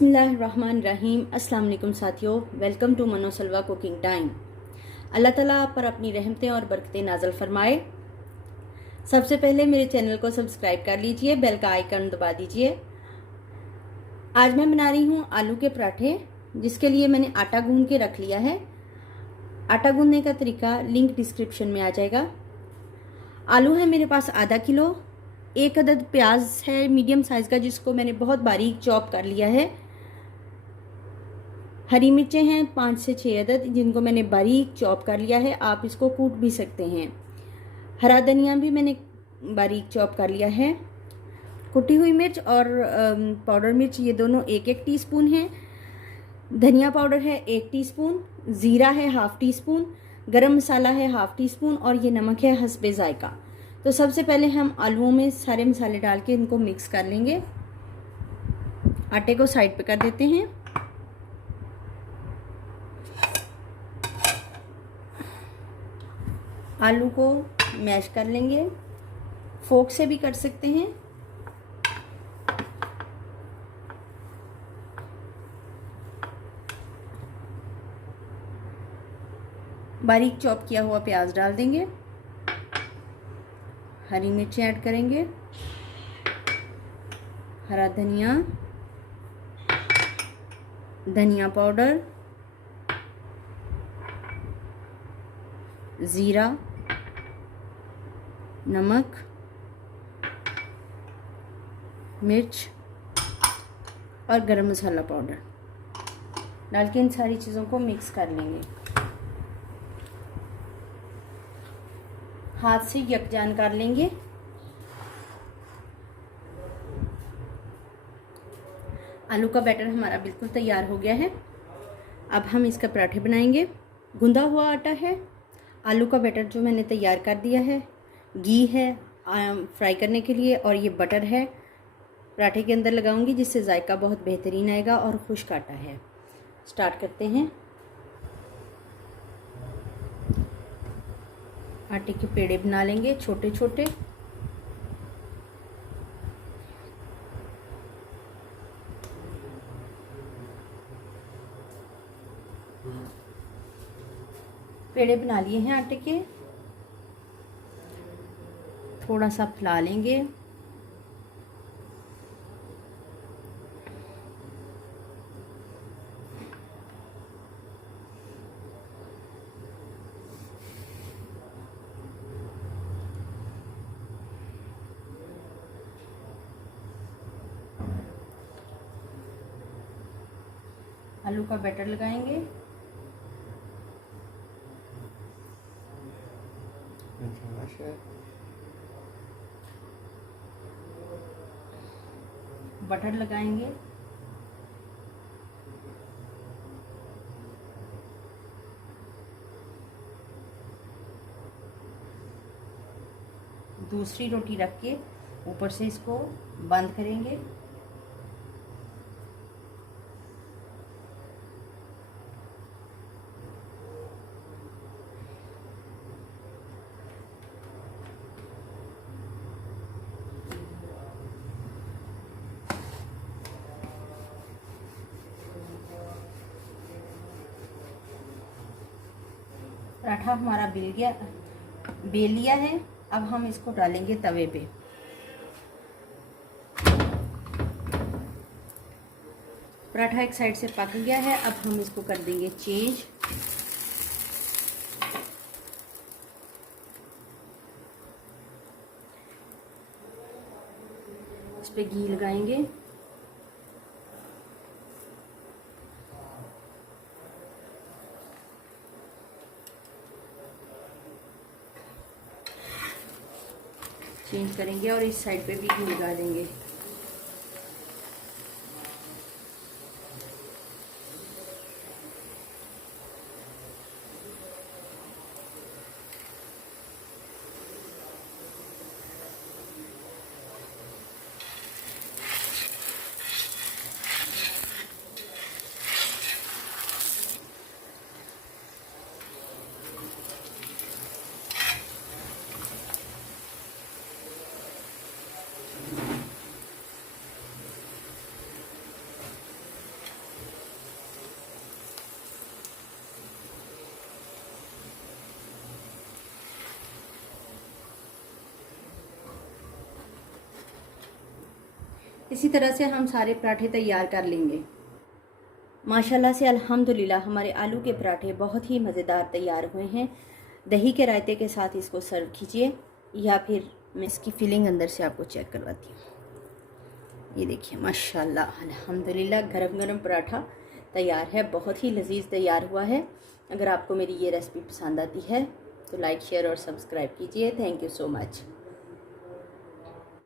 बिस्मिल्लाहिर्रहमानिर्रहीम। अस्सलाम वालेकुम साथियों, वेलकम टू मनोसलवा कुकिंग टाइम। अल्लाह ताला आप पर अपनी रहमतें और बरकतें नाज़िल फरमाए। सबसे पहले मेरे चैनल को सब्सक्राइब कर लीजिए, बेल का आइकन दबा दीजिए। आज मैं बना रही हूँ आलू के पराठे, जिसके लिए मैंने आटा गूंद के रख लिया है। आटा गूंदने का तरीका लिंक डिस्क्रिप्शन में आ जाएगा। आलू है मेरे पास आधा किलो। एक अदद प्याज है मीडियम साइज़ का, जिसको मैंने बहुत बारीक चॉप कर लिया है। हरी मिर्चें हैं 5 से 6 अदद, जिनको मैंने बारीक चॉप कर लिया है। आप इसको कूट भी सकते हैं। हरा धनिया भी मैंने बारीक चॉप कर लिया है। कुटी हुई मिर्च और पाउडर मिर्च, ये दोनों 1-1 टीस्पून है। धनिया पाउडर है 1 टीस्पून, ज़ीरा है 1/2 टीस्पून, गरम मसाला है 1/2 टीस्पून और ये नमक है हस्बे जायका। तो सबसे पहले हम आलूओं में सारे मसाले डाल के इनको मिक्स कर लेंगे। आटे को साइड पे कर देते हैं। आलू को मैश कर लेंगे, फोक से भी कर सकते हैं। बारीक चॉप किया हुआ प्याज डाल देंगे, हरी मिर्चें ऐड करेंगे, हरा धनिया, धनिया पाउडर, ज़ीरा, नमक, मिर्च और गरम मसाला पाउडर डाल के इन सारी चीज़ों को मिक्स कर लेंगे। हाथ से यकजान कर लेंगे। आलू का बैटर हमारा बिल्कुल तैयार हो गया है। अब हम इसका पराठे बनाएंगे। गूंदा हुआ आटा है, आलू का बैटर जो मैंने तैयार कर दिया है, घी है फ्राई करने के लिए, और ये बटर है पराठे के अंदर लगाऊंगी, जिससे जायका बहुत बेहतरीन आएगा। और खुश्क आटा है। स्टार्ट करते हैं। आटे के पेड़े बना लेंगे छोटे छोटे। पेड़े बना लिए हैं आटे के। थोड़ा सा फैला लेंगे। आलू का बैटर लगाएंगे। बटर लगाएंगे। दूसरी रोटी रख के ऊपर से इसको बंद करेंगे। पराठा हमारा बेल लिया है। अब हम इसको डालेंगे तवे पे। पराठा एक साइड से पक गया है। अब हम इसको कर देंगे चेंज। इस पे घी लगाएंगे। चेंज करेंगे और इस साइड पे भी घी लगा देंगे। इसी तरह से हम सारे पराठे तैयार कर लेंगे। माशाल्लाह से अल्हम्दुलिल्लाह हमारे आलू के पराठे बहुत ही मज़ेदार तैयार हुए हैं। दही के रायते के साथ इसको सर्व कीजिए, या फिर मैं इसकी फिलिंग अंदर से आपको चेक करवाती हूँ। ये देखिए माशाल्लाह अल्हम्दुलिल्लाह गरम गरम पराठा तैयार है, बहुत ही लजीज तैयार हुआ है। अगर आपको मेरी ये रेसिपी पसंद आती है तो लाइक शेयर और सब्सक्राइब कीजिए। Thank you so much.